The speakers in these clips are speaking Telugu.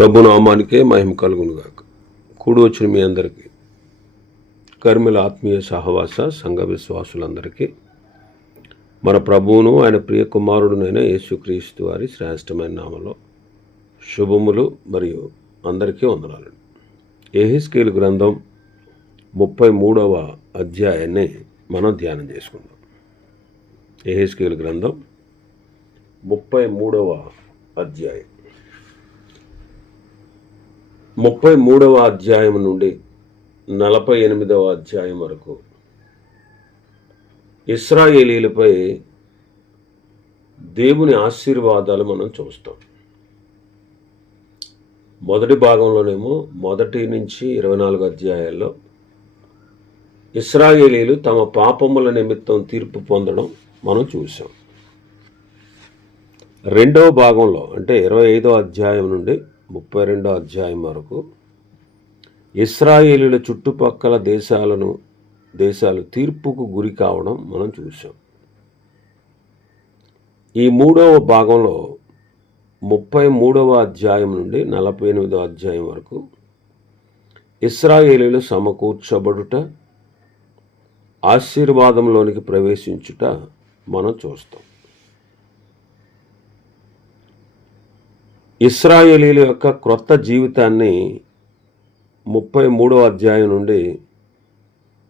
ప్రభునామానికే మహిమ కలుగునుగాక. కూడి వచ్చిన మీ అందరికీ, కర్మిల ఆత్మీయ సహవాస సంఘ విశ్వాసులందరికీ మన ప్రభువును ఆయన ప్రియ కుమారుడునైన యేసుక్రీస్తు వారి శ్రేష్టమైన నామలో శుభములు మరియు అందరికీ వందనాలు. యెహెజ్కేలు గ్రంథం 33వ అధ్యాయాన్ని మనం ధ్యానం చేసుకుందాం. యెహెజ్కేలు గ్రంథం 33వ అధ్యాయం 33వ అధ్యాయం నుండి 48వ అధ్యాయం వరకు ఇశ్రాయేలీలపై దేవుని ఆశీర్వాదాలు మనం చూస్తాం. మొదటి భాగంలోనేమో 1 నుంచి 24 అధ్యాయాల్లో ఇశ్రాయేలీలు తమ పాపముల నిమిత్తం తీర్పు పొందడం మనం చూసాం. రెండవ భాగంలో అంటే 25వ అధ్యాయం నుండి 32వ అధ్యాయం వరకు ఇశ్రాయేలీల చుట్టుపక్కల దేశాలు తీర్పుకు గురి కావడం మనం చూసాం. ఈ మూడవ భాగంలో 33వ అధ్యాయం నుండి 48వ అధ్యాయం వరకు ఇశ్రాయేలీలు సమకూర్చబడుట, ఆశీర్వాదంలోనికి ప్రవేశించుట మనం చూస్తాం. ఇశ్రాయేలీల యొక్క క్రొత్త జీవితాన్ని 33వ అధ్యాయం నుండి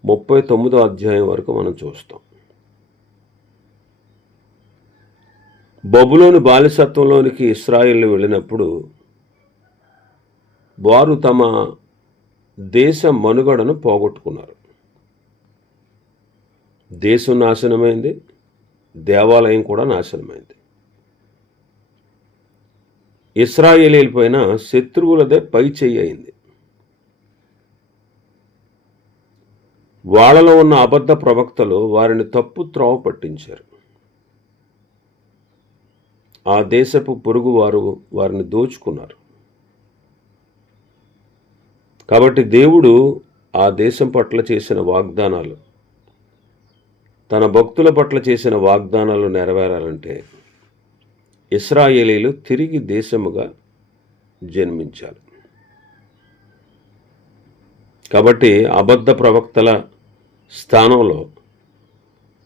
39వ అధ్యాయం వరకు మనం చూస్తాం. బబులోను బానిసత్వంలోనికి ఇశ్రాయేలు వెళ్ళినప్పుడు వారు తమ దేశ మనుగడను పోగొట్టుకున్నారు. దేశం నాశనమైంది, దేవాలయం కూడా నాశనమైంది. ఇశ్రాయేలీల పైన శత్రువులదే పై చెయ్యి అయింది. వాళ్ళలో ఉన్న అబద్ధ ప్రవక్తలు వారిని తప్పు త్రోవ పట్టించారు. ఆ దేశపు పొరుగు వారిని దోచుకున్నారు. కాబట్టి దేవుడు ఆ దేశం పట్ల చేసిన వాగ్దానాలు, తన భక్తుల పట్ల చేసిన వాగ్దానాలు నెరవేరాలంటే ఇశ్రాయేలీలు తిరిగి దేశముగా జన్మించాలి. కాబట్టి అబద్ధ ప్రవక్తల స్థానంలో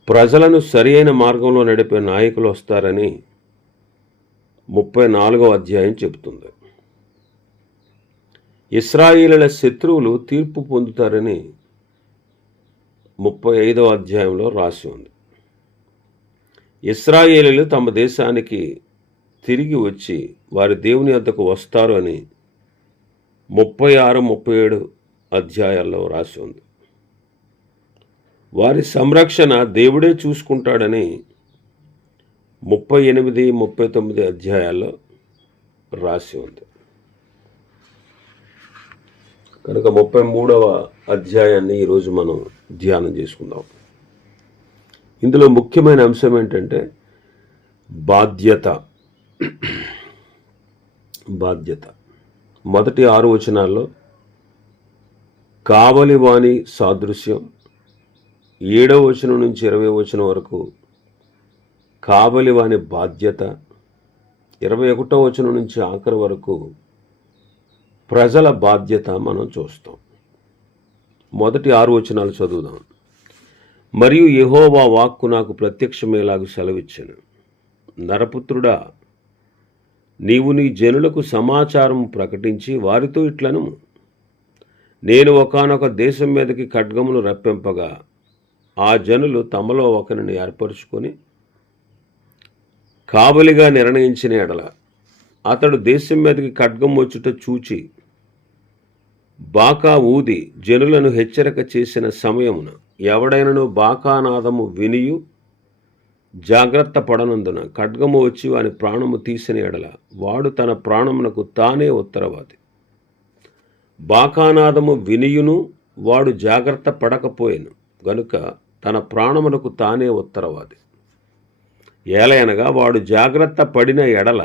ప్రజలను సరియైన మార్గంలో నడిపే నాయకులు వస్తారని 34వ అధ్యాయం చెబుతుంది. ఇశ్రాయేలీల శత్రువులు తీర్పు పొందుతారని 35వ అధ్యాయంలో రాసి ఉంది. ఇశ్రాయేలీలు తమ దేశానికి తిరిగి వచ్చి వారి దేవుని వద్దకు వస్తారు అని 36, 37 అధ్యాయాల్లో రాసి ఉంది. వారి సంరక్షణ దేవుడే చూసుకుంటాడని 38, 39 అధ్యాయాల్లో రాసి ఉంది. కనుక 33వ అధ్యాయాన్ని ఈరోజు మనం ధ్యానం చేసుకుందాం. ఇందులో ముఖ్యమైన అంశం ఏంటంటే బాధ్యత. మొదటి 6 వచనాల్లో కావలివాని సాదృశ్యం, 7వ వచనం నుంచి 20వ వచనం వరకు కావలివాని బాధ్యత, 21వ వచనం నుంచి ఆఖరి వరకు ప్రజల బాధ్యత మనం చూస్తాం. మొదటి 6 వచనాలు చదువుదాం. మరియు యెహోవా వాక్కు నాకు ప్రత్యక్షమయ్యేలాగు సెలవిచ్చెను. నరపుత్రుడా, నీవు నీ జనులకు సమాచారం ప్రకటించి వారితో ఇట్లను, నేను ఒకానొక దేశం మీదకి ఖడ్గమును రప్పింపగా ఆ జనులు తమలో ఒకరిని ఏర్పరచుకొని కావలిగా నిర్ణయించిన ఎడల అతడు దేశం మీదకి ఖడ్గం వచ్చుట చూచి బాకా ఊది జనులను హెచ్చరిక చేసిన సమయమున ఎవడైనను బాకానాదము వినియు జాగ్రత్త పడనందున ఖడ్గము వచ్చి వాని ప్రాణము తీసిన ఎడల వాడు తన ప్రాణమునకు తానే ఉత్తరవాది. బాకానాదము వినియును వాడు జాగ్రత్త పడకపోయెను గనుక తన ప్రాణమునకు తానే ఉత్తరవాది. ఏలయనగా వాడు జాగ్రత్త పడిన ఎడల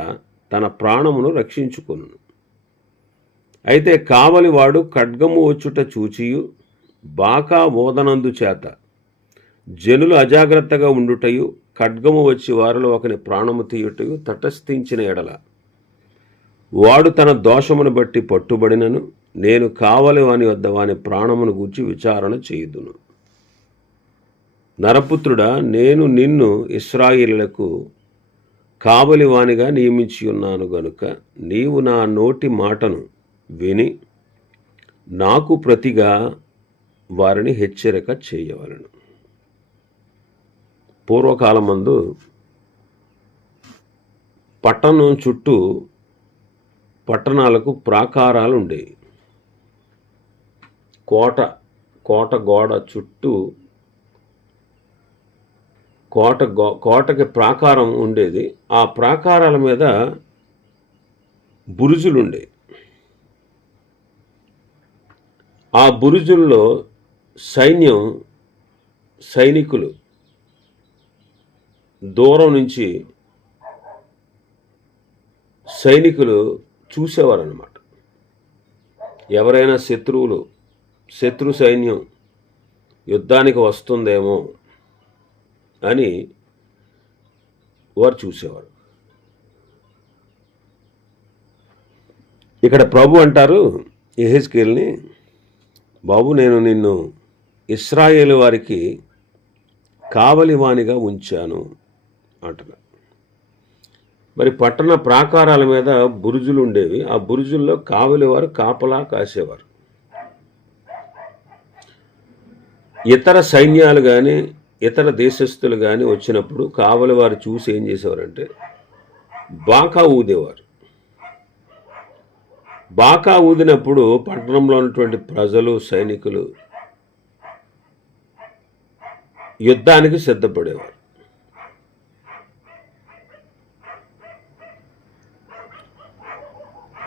తన ప్రాణమును రక్షించుకొనును. అయితే కావలివాడు ఖడ్గము వచ్చుట చూచియు బాకా ఓదనందు చేత జనులు అజాగ్రత్తగా ఉండుటయు ఖడ్గము వచ్చి వారిలో ఒకని ప్రాణము తీయుటయు తటస్థించిన ఎడల వాడు తన దోషమును బట్టి పట్టుబడినను నేను కావలి వాని వద్ద వాని ప్రాణమును గూర్చి విచారణ చేయుదును. నరపుత్రుడా, నేను నిన్ను ఇశ్రాయేలులకు కావలి వానిగా నియమించి ఉన్నాను గనుక నీవు నా నోటి మాటను విని నాకు ప్రతిగా వారిని హెచ్చరిక చేయవలెను. పూర్వకాలమందు పట్టణం చుట్టూ పట్టణాలకు ప్రాకారాలు ఉండేవి. కోట గోడ చుట్టూ కోటకి ప్రాకారం ఉండేది. ఆ ప్రాకారాల మీద బురుజులు ఉండేవి. ఆ బురుజుల్లో సైనికులు దూరం నుంచి చూసేవారు అన్నమాట. ఎవరైనా శత్రు సైన్యం యుద్ధానికి వస్తుందేమో అని వారు చూసేవారు. ఇక్కడ ప్రభు అంటారు యెహెజ్కేలుని, బాబు నేను నిన్ను ఇశ్రాయేలు వారికి కావలివానిగా ఉంచాను అంటున్నారు. మరి పట్టణ ప్రాకారాల మీద బురుజులు ఉండేవి. ఆ బురుజుల్లో కావలివారు కాపలా కాసేవారు. ఇతర సైన్యాలు కానీ ఇతర దేశస్థులు కానీ వచ్చినప్పుడు కావలివారు చూసి ఏం చేసేవారంటే బాకా ఊదేవారు. బాకా ఊదినప్పుడు పట్టణంలో ఉన్నటువంటి ప్రజలు సైనికులు యుద్ధానికి సిద్ధపడేవారు.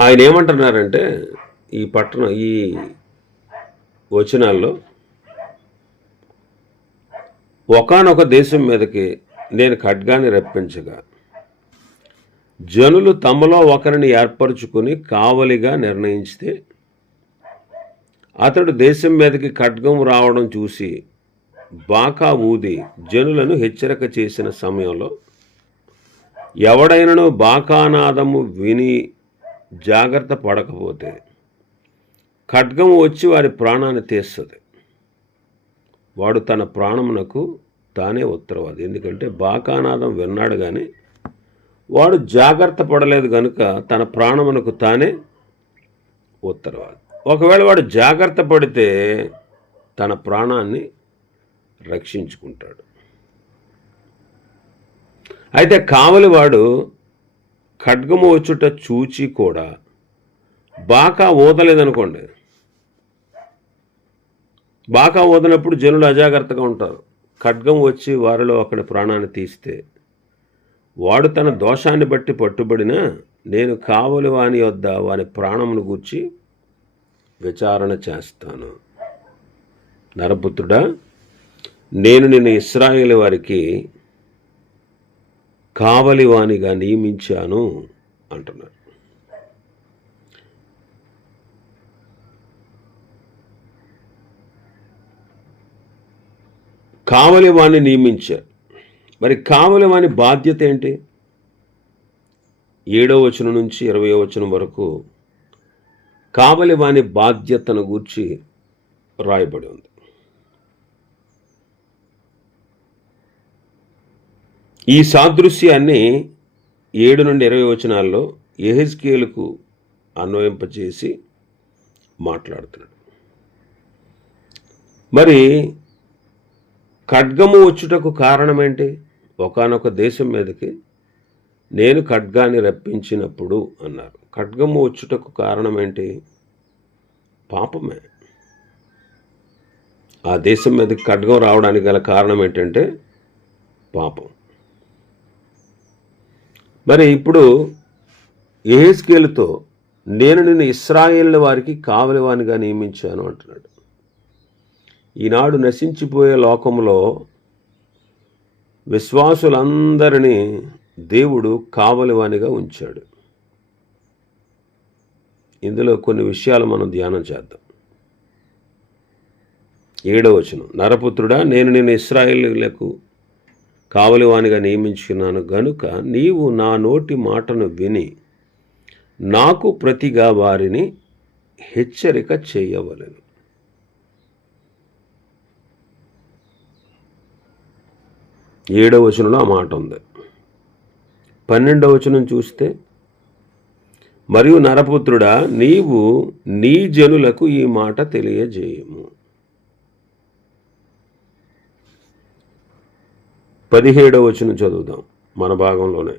ఆయన ఏమంటున్నారంటే ఈ వచనాల్లో, ఒకానొక దేశం మీదకి నేను ఖడ్గాన్ని రప్పించగా జనులు తమలో ఒకరిని ఏర్పరచుకుని కావలిగా నిర్ణయిస్తే అతడు దేశం మీదకి ఖడ్గం రావడం చూసి బాకా ఊది జనులను హెచ్చరిక చేసిన సమయంలో ఎవడైనను బాకానాదము విని జాగ్రత్త పడకపోతే ఖడ్గము వచ్చి వారి ప్రాణాన్ని తీస్తుంది. వాడు తన ప్రాణమునకు తానే ఉత్తరవాది. ఎందుకంటే బాకానాదం విన్నాడు కానీ వాడు జాగ్రత్త పడలేదు కనుక తన ప్రాణమునకు తానే ఉత్తరవాది. ఒకవేళ వాడు జాగ్రత్త పడితే తన ప్రాణాన్ని రక్షించుకుంటాడు. అయితే కావలివాడు ఖడ్గము వచ్చుట చూచి కూడా బాకా ఊదలేదనుకోండి, బాకా ఊదనప్పుడు జనులు అజాగ్రత్తగా ఉంటారు. ఖడ్గం వచ్చి వారిలో ఒకడి ప్రాణాన్ని తీస్తే వాడు తన దోషాన్ని బట్టి పట్టుబడినా నేను కావలి వాని వద్ద వాని ప్రాణమును గూర్చి విచారణ చేస్తాను. నరపుత్రుడా, నేను నిన్ను ఇశ్రాయేలు వారికి కావలి వానిగా నియమించాను అంటున్నాడు. కావలి వాణ్ణి నియమించారు. మరి కావలి వాని బాధ్యత ఏంటి? 7వ వచనం నుంచి 20వ వచనం వరకు కావలి వాని బాధ్యతను గూర్చి రాయబడి ఉంది. ఈ సాదృశ్యాన్ని 7 నుండి 20 వచనాల్లో యెహెజ్కేలుకు అన్వయింపచేసి మాట్లాడుతున్నాడు. మరి ఖడ్గము వచ్చుటకు కారణమేంటి? ఒకానొక దేశం మీదకి నేను ఖడ్గాన్ని రప్పించినప్పుడు అన్నారు. ఖడ్గము వచ్చుటకు కారణమేంటి? పాపమే. ఆ దేశం మీదకి ఖడ్గం రావడానికి గల కారణం ఏంటంటే పాపం. మరి ఇప్పుడు యెహెజ్కేలుతో నేను నిన్ను ఇశ్రాయేలు వారికి కావలివానిగా నియమించాను అంటున్నాడు. ఈనాడు నశించిపోయే లోకంలో విశ్వాసులందరినీ దేవుడు కావలివానిగా ఉంచాడు. ఇందులో కొన్ని విషయాలు మనం ధ్యానం చేద్దాం. 7వ వచనం, నరపుత్రుడా, నేను నిన్ను ఇశ్రాయేలులకు కావలివానిగా నియమించుకున్నాను గనుక నీవు నా నోటి మాటను విని నాకు ప్రతిగా వారిని హెచ్చరిక చేయవలెను. ఏడవ వచనంలో ఆ మాట ఉంది. 12వ వచనం చూస్తే, మరియు నరపుత్రుడా, నీవు నీ జనులకు ఈ మాట తెలియజేయము. 17వ వచనం చదువుదాం మన భాగంలోనే.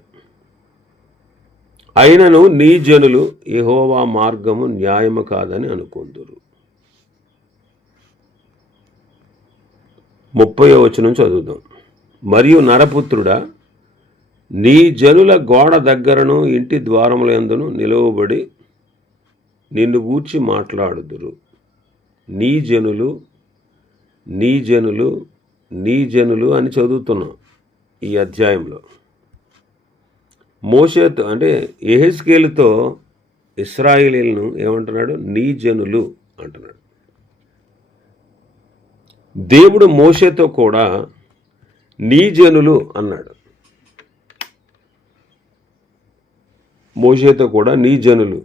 అయినను నీ జనులు యెహోవా మార్గము న్యాయము కాదని అనుకొందురు. 30వ వచనం చదువుదాం. మరియు నరపుత్రుడా, నీ జనుల గోడ దగ్గరను ఇంటి ద్వారముల యందును నిలువబడి నిన్ను గూర్చి మాట్లాడుదురు. నీ జనులు, నీ జనులు, నీ జనులు అని చదువుతున్నాం ఈ అధ్యాయంలో. మోషేతో అంటే యెహెజ్కేలుతో ఇశ్రాయేలీయులను ఏమంటున్నాడు? నీ జనులు అంటున్నాడు. దేవుడు మోషేతో కూడా నీ జనులు అన్నాడు. మోషేతో కూడా నీ జనులు,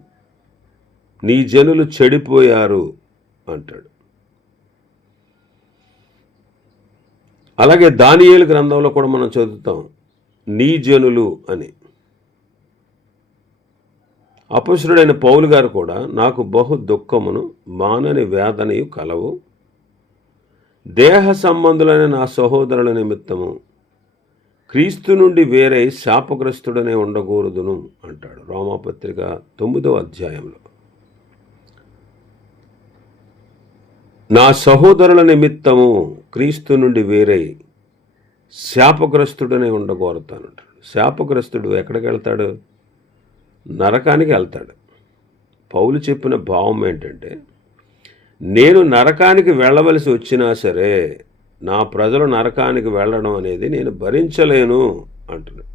నీ జనులు చెడిపోయారు అంటాడు. అలాగే దానియేలు గ్రంథంలో కూడా మనం చదువుతాం నీ జనులు అని. అపొస్తలుడైన పౌలు గారు కూడా నాకు బహు దుఃఖమును మానని వేదనయు కలవు, దేహ సంబంధులైన నా సహోదరుల నిమిత్తము క్రీస్తు నుండి వేరే శాపగ్రస్తుడనే ఉండకూడదును అంటాడు రోమాపత్రిక 9వ అధ్యాయంలో. నా సహోదరుల నిమిత్తము క్రీస్తు నుండి వేరే శాపగ్రస్తుడనే ఉండకూడతానంటాడు. శాపగ్రస్తుడు ఎక్కడికి వెళ్తాడు? నరకానికి వెళ్తాడు. పౌలు చెప్పిన భావం ఏంటంటే, నేను నరకానికి వెళ్ళవలసి వచ్చినా సరే నా ప్రజలు నరకానికి వెళ్ళడం అనేది నేను భరించలేను అంటున్నాడు.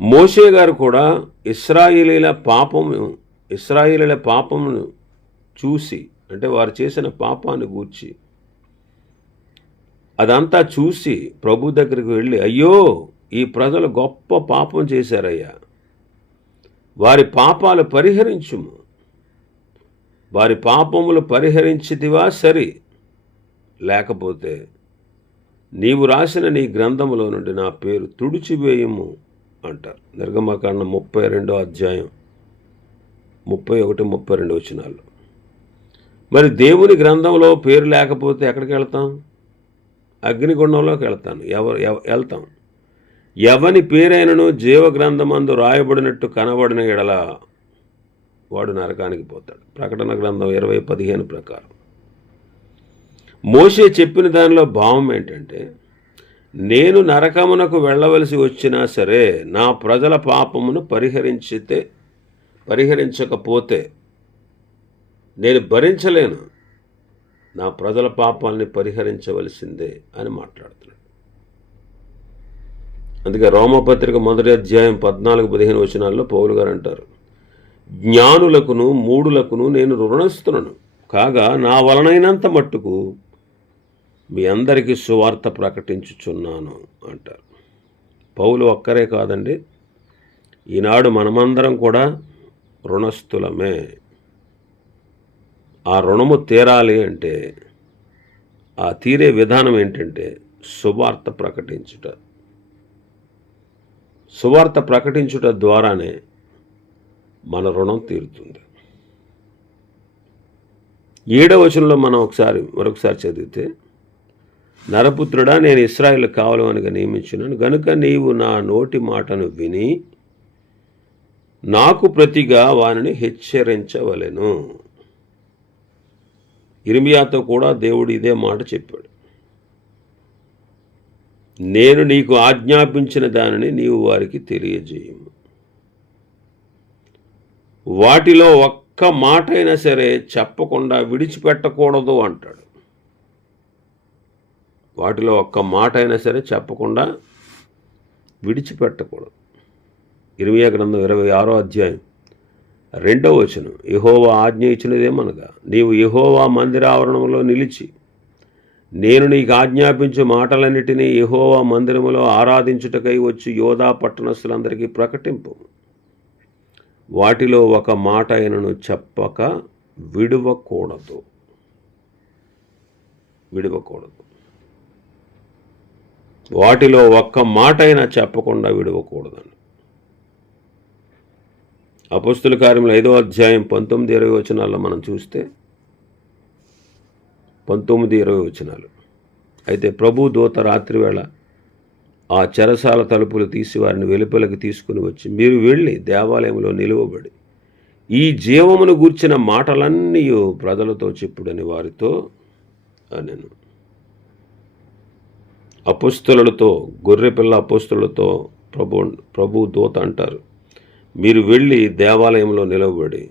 మోషే గారు కూడా ఇశ్రాయేలీల పాపమును చూసి, అంటే వారు చేసిన పాపాన్ని గూర్చి అదంతా చూసి ప్రభు దగ్గరికి వెళ్ళి, అయ్యో ఈ ప్రజలు గొప్ప పాపం చేశారయ్యా, వారి పాపాలు పరిహరించుము, వారి పాపములు పరిహరించితివా సరి, లేకపోతే నీవు రాసిన నీ గ్రంథములో నుండి నా పేరు తుడిచివేయము అంటారు. నిర్గమకాండం 32వ అధ్యాయం 31, 32 వచనాలు. మరి దేవుని గ్రంథంలో పేరు లేకపోతే ఎక్కడికి వెళ్తాం? అగ్నిగుండంలోకి వెళ్తాం. ఎవని పేరైనను జీవగ్రంథమందు రాయబడినట్టు కనబడిన ఎడల వాడు నరకానికి పోతాడు. ప్రకటన గ్రంథం 20:15 ప్రకారం. మోషే చెప్పిన దానిలో భావం ఏంటంటే, నేను నరకమునకు వెళ్ళవలసి వచ్చినా సరే నా ప్రజల పాపమును పరిహరించకపోతే నేను భరించలేను, నా ప్రజల పాపాలని పరిహరించవలసిందే అని మాట్లాడుతున్నాడు. అందుకే రోమపత్రిక 1వ అధ్యాయం 14-15 వచనాల్లో పౌలు గారు అంటారు, జ్ఞానులకును మూఢులకును నేను రుణస్తులను కాగా నా వలనైనంత మట్టుకు మీ అందరికీ సువార్త ప్రకటించుచున్నాను అంటారు. పౌలు ఒక్కరే కాదండి, ఈనాడు మనమందరం కూడా రుణస్థులమే. ఆ రుణము తీరాలి అంటే ఆ తీరే విధానం ఏంటంటే సువార్త ప్రకటించుట. సువార్త ప్రకటించుట ద్వారానే మన రుణం తీరుతుంది. 7వ వచనంలో మనం మరొకసారి చదివితే, నరపుత్రుడా, నేను ఇశ్రాయేలు కావలవనిగా నియమించున్నాను గనుక నీవు నా నోటి మాటను విని నాకు ప్రతిగా వానిని హెచ్చరించవలెను. ఇర్మియాతో కూడా దేవుడు ఇదే మాట చెప్పాడు. నేను నీకు ఆజ్ఞాపించిన దానిని నీవు వారికి తెలియజేయము, వాటిలో ఒక్క మాట అయినా సరే చెప్పకుండా విడిచిపెట్టకూడదు అంటాడు. వాటిలో ఒక్క మాట అయినా సరే చెప్పకుండా విడిచిపెట్టకూడదు. ఇర్మియా గ్రంథం 26వ అధ్యాయం 2వ వచనం, యెహోవా ఆజ్ఞ ఇచ్చినదేమనగా, నీవు యెహోవా మందిరావరణంలో నిలిచి నేను నీకు ఆజ్ఞాపించే మాటలన్నిటినీ యెహోవా మందిరములో ఆరాధించుటకై వచ్చి యోధా పట్టణస్థులందరికీ ప్రకటింపు. వాటిలో ఒక మాట అయినను చెప్పక విడవకూడదు. వాటిలో ఒక్క మాట అయినా చెప్పకుండా విడవకూడదండి. అపోస్తుల కార్యములు 5వ అధ్యాయం 19-20 వచనాల్లో మనం చూస్తే 19-20 వచనాలు. అయితే ప్రభు దూత రాత్రివేళ ఆ చెరసాల తలుపులు తీసి వారిని వెలుపలికి తీసుకుని వచ్చి, మీరు వెళ్ళి దేవాలయంలో నిలువబడి ఈ జీవమును గూర్చిన మాటలన్నీ ప్రజలతో చెప్పుడని వారితో అనెను. అపోస్తలులతో, గొర్రెపిల్ల అపోస్తలులతో ప్రభు దూత అంటారు, మీరు వెళ్ళి దేవాలయంలో నిలవబడి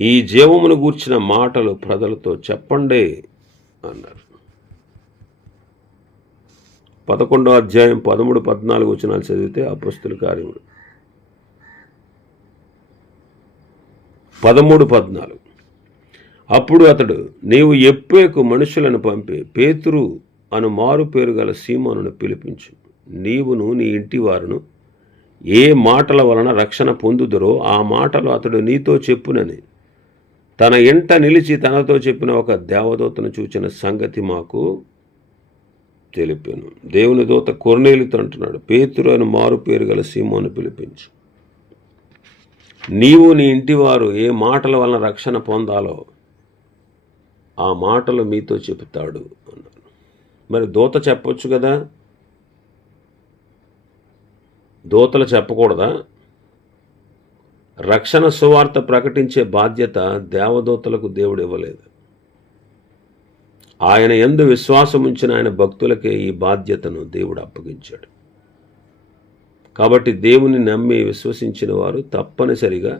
ఈ జీవమును గూర్చిన మాటలు ప్రజలతో చెప్పండి అన్నారు. 11వ అధ్యాయం 13-14 వచనాలు చదివితే అపోస్తుల కార్యములు 13-14. అప్పుడు అతడు, నీవు యొప్పేకు మనుషులను పంపి పేతురు అను మారు పేరు గల సీమోనును పిలిపించు. నీవును నీ ఇంటి వారును ఏ మాటల వలన రక్షణ పొందుదురో ఆ మాటలు అతడు నీతో చెప్పునని తన ఇంట నిలిచి తనతో చెప్పిన ఒక దేవదూతను చూచిన సంగతి మాకు తెలిపాను. దేవుని దూత కొర్నేలితో అంటున్నాడు, పేతురు అని మారు పేరు గల సీమోను పిలిపించు. నీవు నీ ఇంటివారు ఏ మాటల వలన రక్షణ పొందాలో ఆ మాటలు మీతో చెబుతాడు అన్నాడు. మరి దూత చెప్పొచ్చు కదా, దూతలు చెప్పకూడదా? రక్షణ సువార్త ప్రకటించే బాధ్యత దేవదూతలకు దేవుడు ఇవ్వలేదు. ఆయన యందు విశ్వాసం ఉంచిన ఆయన భక్తులకే ఈ బాధ్యతను దేవుడు అప్పగించాడు. కాబట్టి దేవుని నమ్మి విశ్వసించిన వారు తప్పనిసరిగా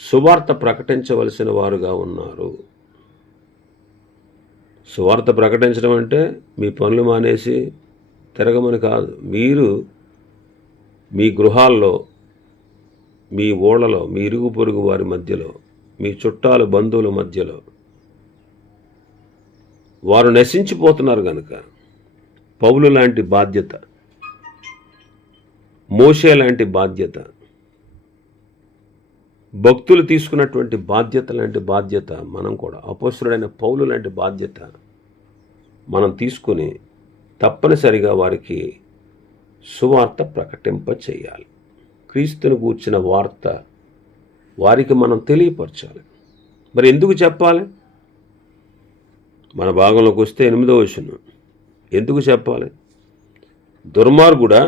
సువార్త ప్రకటించవలసిన వారుగా ఉన్నారు. సువార్త ప్రకటించడం అంటే మీ పనులు మానేసి తిరగమని కాదు. మీరు మీ గృహాల్లో, మీ ఊళ్ళలో, మీ ఇరుగు పొరుగు వారి మధ్యలో, మీ చుట్టాలు బంధువుల మధ్యలో వారు నశించిపోతున్నారు కనుక పౌలు లాంటి బాధ్యత, మోషే లాంటి బాధ్యత, భక్తులు తీసుకున్నటువంటి బాధ్యత లాంటి బాధ్యత మనం కూడా, అపోస్తలుడైన పౌలు లాంటి బాధ్యత మనం తీసుకుని తప్పనిసరిగా వారికి సువార్త ప్రకటింప చేయాలి. క్రీస్తును గూర్చిన వార్త వారికి మనం తెలియపరచాలి. మరి ఎందుకు చెప్పాలి? మన భాగంలోకి వస్తే 8వ వచనం, ఎందుకు చెప్పాలి? దుర్మార్గుడా,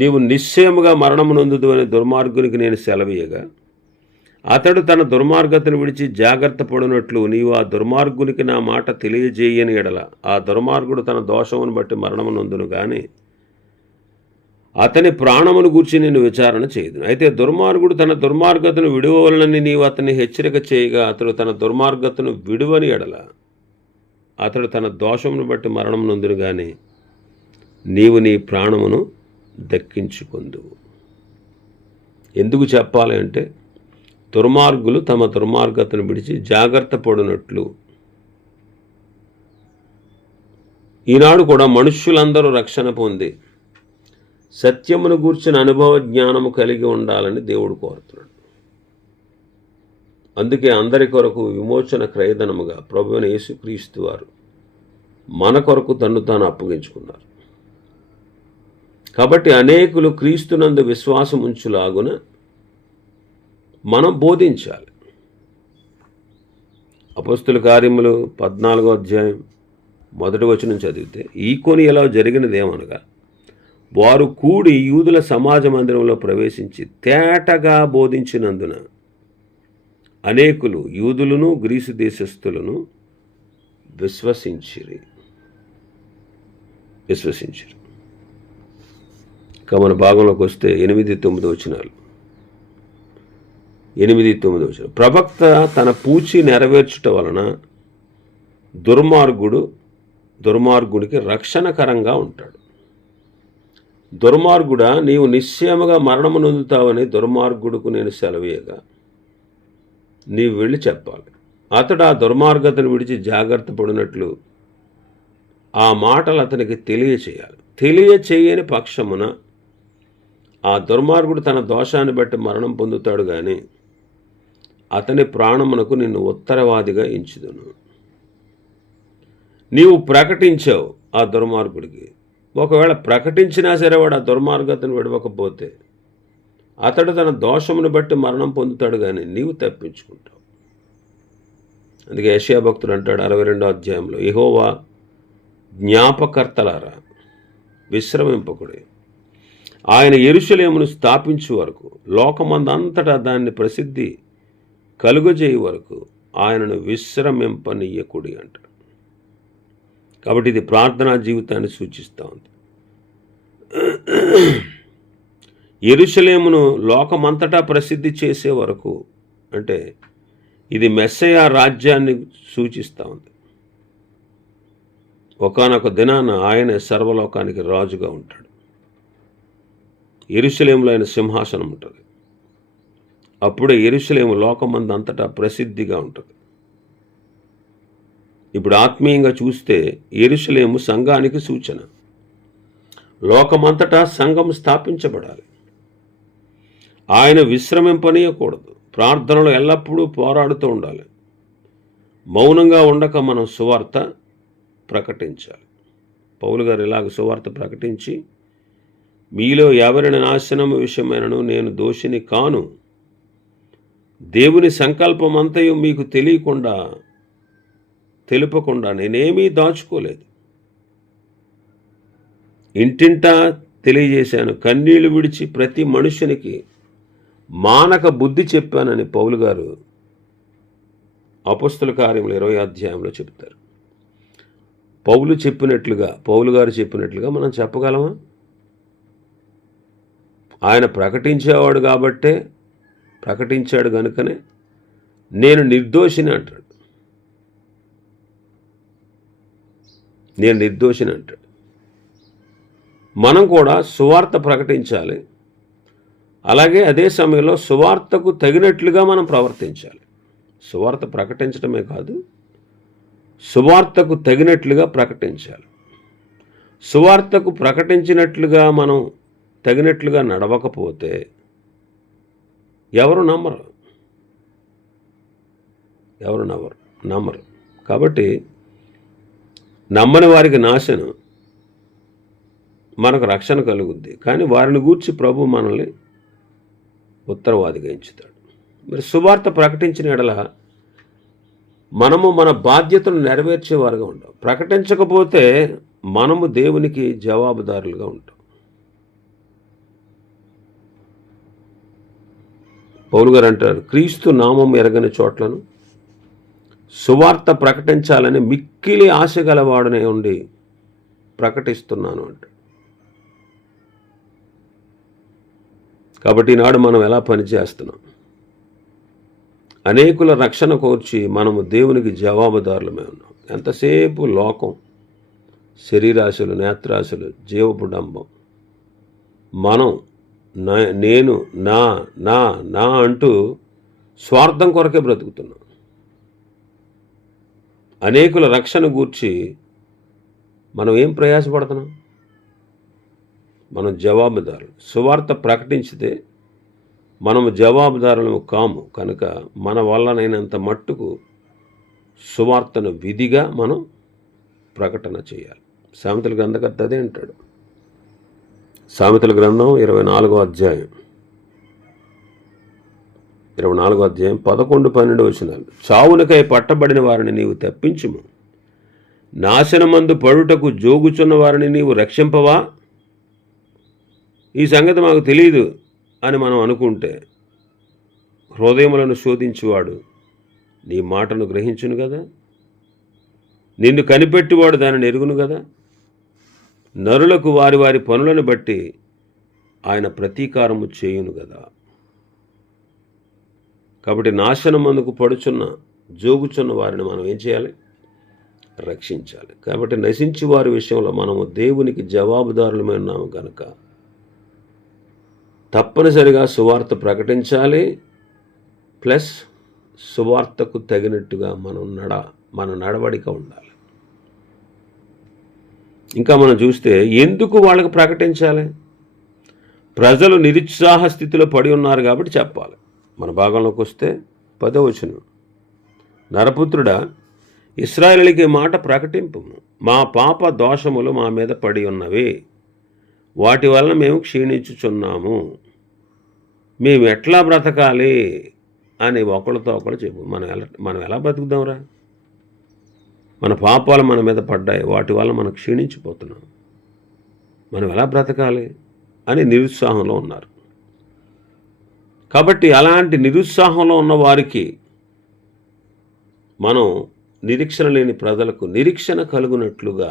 నీవు నిశ్చయముగా మరణము నొందుదు అనే దుర్మార్గునికి నేను సెలవీయగా అతడు తన దుర్మార్గతను విడిచి జాగ్రత్త పడినట్లు నీవు ఆ దుర్మార్గునికి నా మాట తెలియజేయని ఎడల ఆ దుర్మార్గుడు తన దోషమును బట్టి మరణము నొందును గాని అతని ప్రాణమును గూర్చి నేను విచారణ చేయదు. అయితే దుర్మార్గుడు తన దుర్మార్గతను విడువవలనని నీవు అతన్ని హెచ్చరిక చేయగా అతడు తన దుర్మార్గతను విడువని ఎడల అతడు తన దోషమును బట్టి మరణం నొందును గాని నీవు నీ ప్రాణమును దక్కించుకొందువు. ఎందుకు చెప్పాలి అంటే, దుర్మార్గులు తమ దుర్మార్గతను విడిచి జాగ్రత్త పడినట్లు. ఈనాడు కూడా మనుష్యులందరూ రక్షణ పొంది సత్యమును గూర్చిన అనుభవ జ్ఞానము కలిగి ఉండాలని దేవుడు కోరుతున్నాడు. అందుకే అందరి కొరకు విమోచన క్రయధనముగా ప్రభువైన యేసుక్రీస్తు వారు మన కొరకు తన్ను తాను అప్పగించుకున్నారు. కాబట్టి అనేకులు క్రీస్తునందు విశ్వాసం ఉంచులాగున మనం బోధించాలి. అపోస్తుల కార్యములు 14వ అధ్యాయం 1వ వచనం చదివితే, ఈ కొనియలో జరిగినదేమనగా వారు కూడి యూదుల సమాజ మందిరంలో ప్రవేశించి తేటగా బోధించినందున అనేకులు యూదులను గ్రీసు దేశస్థులను విశ్వసించిరి. ఇక మన భాగంలోకి వస్తే 8-9 వచనాలు. 8-9 వచనం, ప్రవక్త తన పూచి నెరవేర్చుట వలన దుర్మార్గుడికి రక్షణకరంగా ఉంటాడు. దుర్మార్గుడా, నీవు నిశ్చయముగా మరణము నొందుతావని దుర్మార్గుడుకు నేను సెలవీయగా నీవు వెళ్ళి చెప్పాలి. అతడు ఆ దుర్మార్గతను విడిచి జాగ్రత్త పడినట్లు ఆ మాటలు అతనికి తెలియచేయాలి. తెలియచేయని పక్షమున ఆ దుర్మార్గుడు తన దోషాన్ని బట్టి మరణం పొందుతాడు గాని అతని ప్రాణమునకు నిన్ను ఉత్తరవాదిగా ఎంచుదును. నీవు ప్రకటించావు ఆ దుర్మార్గుడికి. ఒకవేళ ప్రకటించినా సరే వాడు ఆ దుర్మార్గతను విడవకపోతే అతడు తన దోషమును బట్టి మరణం పొందుతాడు కానీ నీవు తప్పించుకుంటావు. అందుకే యెషయా భక్తుడు అంటాడు 62వ అధ్యాయంలో, యెహోవా జ్ఞాపకర్తలారా విశ్రమింపకుడి, ఆయన యెరూషలేమును స్థాపించు వరకు, లోకమందంతటా దాన్ని ప్రసిద్ధి కలుగజేయు వరకు ఆయనను విశ్రమింపనీయకుడి అంటాడు. కాబట్టి ఇది ప్రార్థనా జీవితాన్ని సూచిస్తూ ఉంది. యెరూషలేమును లోకమంతటా ప్రసిద్ధి చేసే వరకు అంటే ఇది మెస్సయ రాజ్యాన్ని సూచిస్తూ ఉంది. ఒకానొక దినాన ఆయనే సర్వలోకానికి రాజుగా ఉంటాడు. యెరూషలేములో ఆయన సింహాసనం ఉంటుంది. అప్పుడే యెరూషలేము లోకమందంతటా ప్రసిద్ధిగా ఉంటుంది. ఇప్పుడు ఆత్మీయంగా చూస్తే యెరూషలేము సంఘానికి సూచన. లోకమంతటా సంఘం స్థాపించబడాలి. ఆయన విశ్రమింపనీయకూడదు. ప్రార్థనలో ఎల్లప్పుడూ పోరాడుతూ ఉండాలి. మౌనంగా ఉండక మనం సువార్త ప్రకటించాలి. పౌలు గారు ఇలాగ సువార్త ప్రకటించి, మీలో ఎవరిని నాశనము విషయమైనను నేను దోషిని కాను, దేవుని సంకల్పమంతయు మీకు తెలుపకుండా నేనేమీ దాచుకోలేదు, ఇంటింటా తెలియజేశాను, కన్నీళ్లు విడిచి ప్రతి మనుషునికి మానక బుద్ధి చెప్పానని పౌలు గారు అపొస్తలుల కార్యములు 20వ అధ్యాయంలో చెప్తారు. పౌలు గారు చెప్పినట్లుగా మనం చెప్పగలమా? ఆయన ప్రకటించేవాడు కాబట్టే, ప్రకటించాడు కనుకనే నేను నిర్దోషిని అంటాడు. నేను నిర్దోషిని అంటాడు. మనం కూడా సువార్త ప్రకటించాలి. అలాగే అదే సమయంలో సువార్తకు తగినట్లుగా మనం ప్రవర్తించాలి. సువార్త ప్రకటించడమే కాదు, సువార్తకు తగినట్లుగా ప్రకటించాలి. సువార్తకు ప్రకటించినట్లుగా మనం తగినట్లుగా నడవకపోతే ఎవరు నమ్మరు. కాబట్టి నమ్మని వారికి నాశనం, మనకు రక్షణ కలుగుద్ది. కానీ వారిని గూర్చి ప్రభు మనల్ని ఉత్తరవాదిగా ఎంచుతాడు. మరి సువార్త ప్రకటించిన ఎడల మనము మన బాధ్యతను నెరవేర్చేవారుగా ఉంటాం. ప్రకటించకపోతే మనము దేవునికి జవాబుదారులుగా ఉంటాం. పౌలు గారు అంటారు, క్రీస్తు నామం ఎరగని చోట్లను సువార్త ప్రకటించాలని మిక్కిలి ఆశ గలవాడనే ఉండి ప్రకటిస్తున్నాను అంటాడు. కాబట్టి ఈనాడు మనం ఎలా పనిచేస్తున్నాం? అనేకుల రక్షణ కోర్చి మనము దేవునికి జవాబుదారులమే ఉన్నాం. ఎంతసేపు లోకం, శరీరాశులు, నేత్రాశులు, జీవపు డంబం, మనం నేను నా అంటూ స్వార్థం కొరకే బ్రతుకుతున్నాం. అనేకుల రక్షణ గూర్చి మనం ఏం ప్రయాసపడుతున్నాం? మనం జవాబుదారులు. సువార్త ప్రకటించితే మనము జవాబుదారులము కాము. కనుక మన వల్లనైనంత మట్టుకు సువార్తను విధిగా మనం ప్రకటన చేయాలి. సామెతల గ్రంథకర్త అదే అంటాడు. సామెతల గ్రంథం 24వ అధ్యాయం 11-12 వచనాలు. చావునకై పట్టబడిన వారిని నీవు తప్పించుము, నాశనమందు పడుటకు జోగుచున్న వారిని నీవు రక్షింపవా? ఈ సంగతి మాకు తెలియదు అని మనం అనుకుంటే, హృదయములను శోధించువాడు నీ మాటను గ్రహించును కదా, నిన్ను కనిపెట్టువాడు దానిని ఎరుగును కదా. నరులకు వారి వారి పనులను బట్టి ఆయన ప్రతీకారము చేయును కదా. కాబట్టి నాశనమందుకు జోగుచున్న వారిని మనం ఏం చేయాలి? రక్షించాలి. కాబట్టి నశించి వారి విషయంలో మనము దేవునికి జవాబుదారులమై ఉన్నాము కనుక తప్పనిసరిగా సువార్త ప్రకటించాలి. ప్లస్ సువార్తకు తగినట్టుగా మన నడవడిక ఉండాలి. ఇంకా మనం చూస్తే ఎందుకు వాళ్ళకి ప్రకటించాలి? ప్రజలు నిరుత్సాహ స్థితిలో పడి ఉన్నారు కాబట్టి చెప్పాలి. మన భాగంలోకి వస్తే 10వ వచనం, నరపుత్రుడా, ఇశ్రాయేలుకి మాట ప్రకటింపు. మా పాప దోషములు మా మీద పడి ఉన్నవి, వాటి వలన మేము క్షీణించుచున్నాము. మేము ఎట్లా బ్రతకాలి అని ఒకళ్ళతో ఒకళ్ళు చెప్పు. మనం ఎలా బ్రతుకుదాంరా? మన పాపాలు మన మీద పడ్డాయి, వాటి వల్ల మనం క్షీణించిపోతున్నాం. మనం ఎలా బ్రతకాలి అని నిరుత్సాహంలో ఉన్నారు. కాబట్టి అలాంటి నిరుత్సాహంలో ఉన్న వారికి మనం నిరీక్షణ లేని ప్రజలకు నిరీక్షణ కలుగునట్లుగా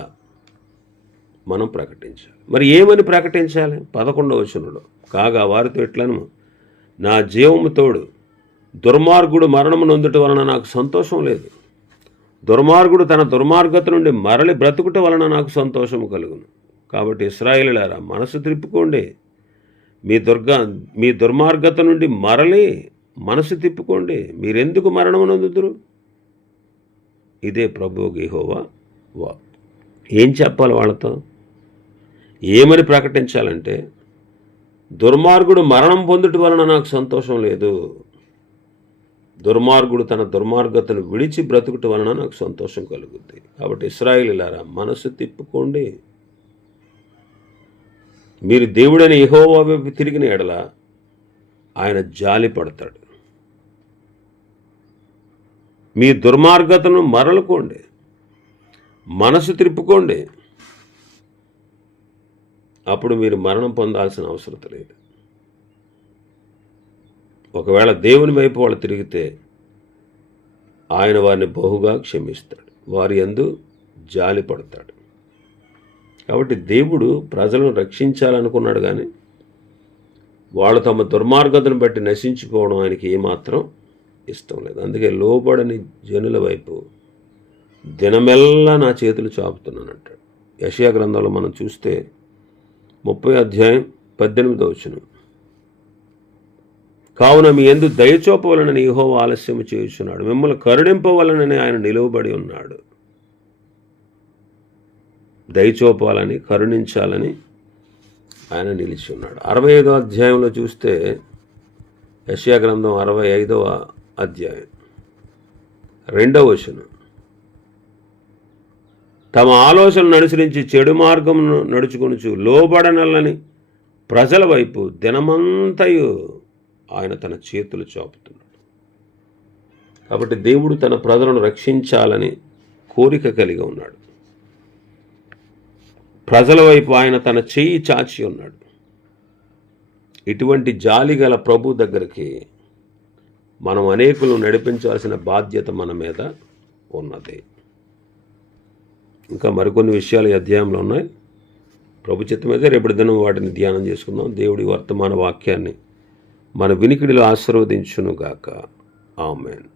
మనం ప్రకటించాలి. మరి ఏమని ప్రకటించాలి? 11వ వచనంలో, కాగా వారితో ఇట్లను, నా జీవము తోడు దుర్మార్గుడు మరణము నొందుట వలన నాకు సంతోషం లేదు. దుర్మార్గుడు తన దుర్మార్గత నుండి మరలి బ్రతుకుట వలన నాకు సంతోషము కలుగును. కాబట్టి ఇశ్రాయేలులారా, మనసు త్రిప్పుకోండి. మీ దుర్మార్గత నుండి మరలి మనసు తిప్పుకోండి. మీరెందుకు మరణము నొందుదురు? ఇదే ప్రభువు యెహోవా వాక్కు. ఏం చెప్పాలి వాళ్ళతో? ఏమని ప్రకటించాలంటే, దుర్మార్గుడు మరణం పొందుట వలన నాకు సంతోషం లేదు. దుర్మార్గుడు తన దుర్మార్గతను విడిచి బ్రతుకుట వలన నాకు సంతోషం కలుగుద్ది. కాబట్టి ఇశ్రాయేలులారా, మనసు తిప్పుకోండి. మీరు దేవుడైన యెహోవా వైపు తిరిగిన ఎడల ఆయన జాలి పడతాడు. మీ దుర్మార్గతను మరలుకోండి, మనసు త్రిప్పుకోండి. అప్పుడు మీరు మరణం పొందాల్సిన అవసరం లేదు. ఒకవేళ దేవుని వైపు వాళ్ళు తిరిగితే ఆయన వారిని బహుగా క్షమిస్తాడు, వారి యందు జాలి పడతాడు. కాబట్టి దేవుడు ప్రజలను రక్షించాలనుకున్నాడు, కానీ వాళ్ళు తమ దుర్మార్గతను బట్టి నశించిపోవడం ఆయనకి ఏమాత్రం ఇష్టం లేదు. అందుకే లోబడని జనుల వైపు దినమెల్లా నా చేతులు చాపుతున్నానంటాడు. యెషయా గ్రంథంలో మనం చూస్తే 30వ అధ్యాయం 18వ వచనం, కావున మీ యందు దయచూపవలనని యెహోవా ఆలస్యము చేయుచున్నాడు, మిమ్మల్ని కరుణింపవలనని ఆయన నిలువబడి ఉన్నాడు. దయచూపాలని, కరుణించాలని ఆయన నిలిచి ఉన్నాడు. 65వ అధ్యాయంలో చూస్తే, యెషయా గ్రంథం 65వ అధ్యాయం 2వ వచనం, తమ ఆలోచనలను అనుసరించి చెడు మార్గమును నడుచుకొనుచు లోబడనల్లని ప్రజల వైపు దినమంతయు ఆయన తన చేతులు చాపుతున్నాడు. కాబట్టి దేవుడు తన ప్రజలను రక్షించాలని కోరిక కలిగి ఉన్నాడు. ప్రజల వైపు ఆయన తన చెయ్యి చాచి ఉన్నాడు. ఇటువంటి జాలి గల ప్రభు దగ్గరికి మనం అనేకులను నడిపించాల్సిన బాధ్యత మన మీద ఉన్నది. ఇంకా మరికొన్ని విషయాలు ఈ అధ్యాయంలో ఉన్నాయి. ప్రభు చిత్తమైతే రేపటి దినం వాటిని ధ్యానం చేసుకుందాం. దేవుడి వర్తమాన వాక్యాన్ని మన వినికిడిలో ఆశీర్వదించునుగాక. ఆమేన్.